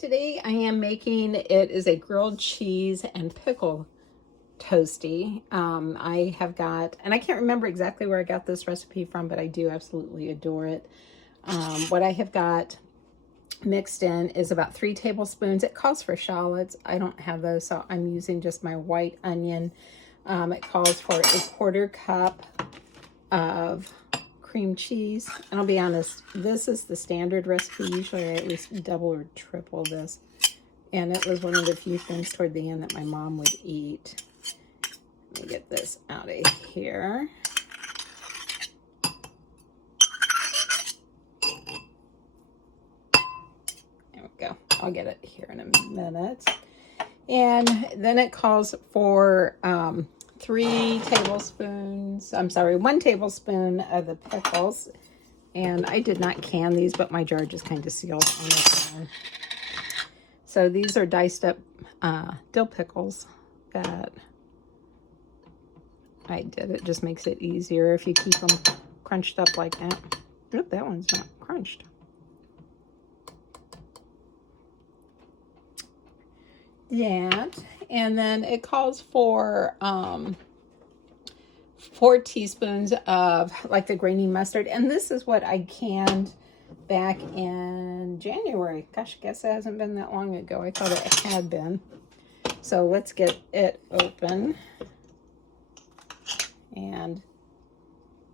Today I am making, it is a grilled cheese and pickle toasty. I have got, and I can't remember exactly where I got this recipe from, but I do absolutely adore it. What I have got mixed in is about 3 tablespoons. It calls for shallots. I don't have those, so I'm using just my white onion. It calls for a 1/4 cup of cream cheese. And I'll be honest, this is the standard recipe. Usually I at least double or triple this. And it was one of the few things toward the end that my mom would eat. Let me get this out of here. There we go. I'll get it here in a minute. And then it calls for 1 tablespoon of the pickles. And I did not can these, but my jar just kind of sealed on its own. So these are diced up dill pickles that I did. It just makes it easier if you keep them crunched up like that. Oop, that one's not crunched. That, and then it calls for 4 teaspoons of like the grainy mustard, and this is what I canned back in January. Gosh, I guess it hasn't been that long ago. I thought it had been. So let's get it open. And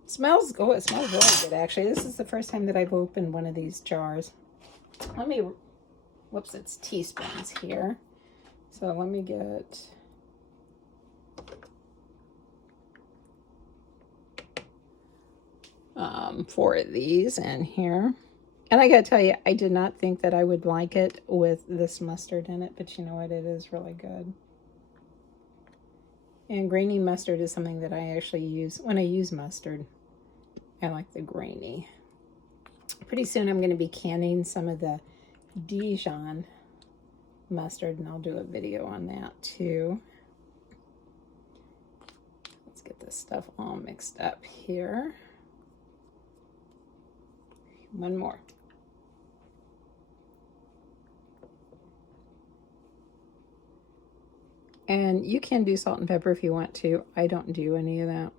it smells really good actually. This is the first time that I've opened one of these jars. Let me, whoops, it's teaspoons here. So let me get four of these in here. And I gotta tell you, I did not think that I would like it with this mustard in it, but you know what, it is really good. And grainy mustard is something that I actually use when I use mustard. I like the grainy. Pretty soon I'm going to be canning some of the Dijon mustard, and I'll do a video on that too. Let's get this stuff all mixed up here. One more. And you can do salt and pepper if you want to. I don't do any of that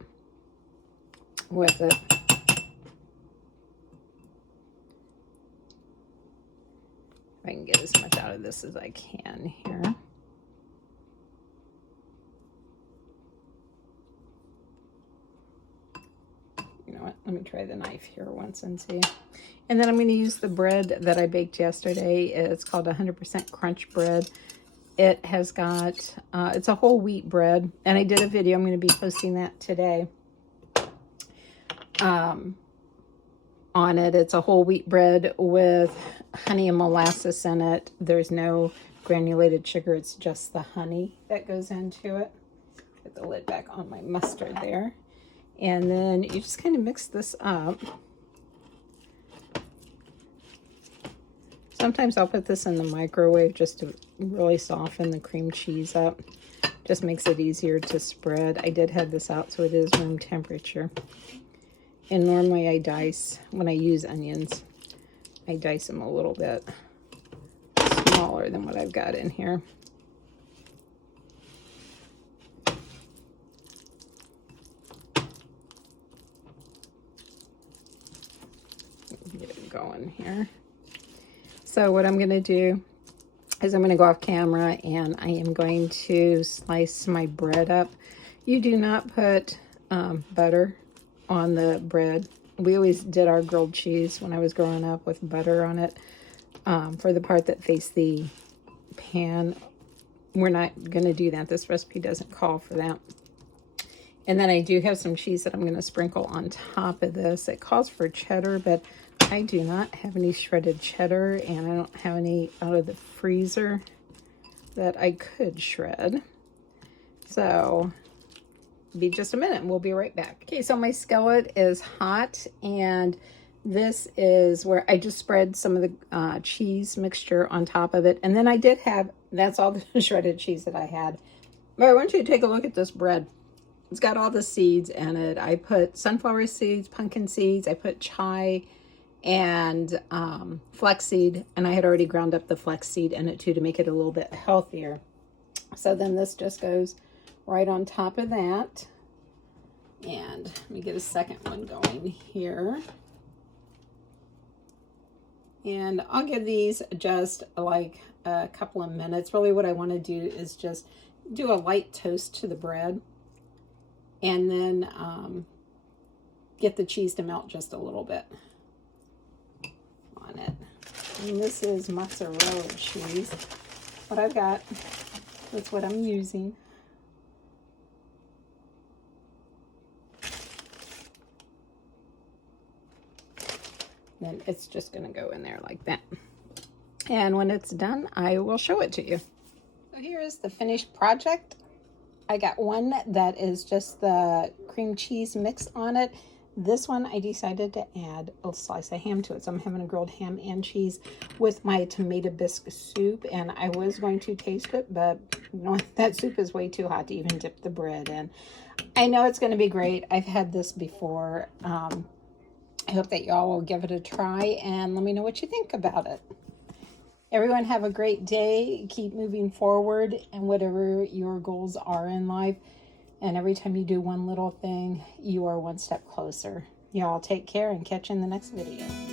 with it. I can get as much out of this as I can here. You know what? Let me try the knife here once and see. And then I'm going to use the bread that I baked yesterday. It's called 100% crunch bread. It has got, it's a whole wheat bread. And I did a video. I'm going to be posting that today. On it. It's a whole wheat bread with honey and molasses in it. There's no granulated sugar. It's just the honey that goes into it. Get the lid back on my mustard there. And then you just kind of mix this up. Sometimes I'll put this in the microwave just to really soften the cream cheese up. Just makes it easier to spread. I did have this out so it is room temperature. And normally I dice, when I use onions, I dice them a little bit smaller than what I've got in here. Get it going here. So what I'm going to do is I'm going to go off camera and I am going to slice my bread up. You do not put butter on the bread. We always did our grilled cheese when I was growing up with butter on it. For the part that faced the pan, we're not going to do that. This recipe doesn't call for that. And then I do have some cheese that I'm going to sprinkle on top of this. It calls for cheddar, but I do not have any shredded cheddar, and I don't have any out of the freezer that I could shred. So be just a minute and we'll be right back. Okay, so my skillet is hot, and this is where I just spread some of the cheese mixture on top of it. And then I did have, that's all the shredded cheese that I had. But I want you to take a look at this bread. It's got all the seeds in it. I put sunflower seeds, pumpkin seeds, I put chai and flaxseed, and I had already ground up the flaxseed in it too to make it a little bit healthier. So then this just goes right on top of that. And let me get a second one going here. And I'll give these just like a couple of minutes. Really what I want to do is just do a light toast to the bread, and then get the cheese to melt just a little bit on it. And this is mozzarella cheese. What I've got, that's what I'm using. Then it's just going to go in there like that. And when it's done, I will show it to you. So here is the finished project. I got one that is just the cream cheese mix on it. This one I decided to add a slice of ham to it. So I'm having a grilled ham and cheese with my tomato bisque soup. And I was going to taste it, but you know, that soup is way too hot to even dip the bread in. I know it's going to be great. I've had this before. I hope that y'all will give it a try and let me know what you think about it. Everyone have a great day. Keep moving forward and whatever your goals are in life. And every time you do one little thing, you are one step closer. Y'all take care and catch you in the next video.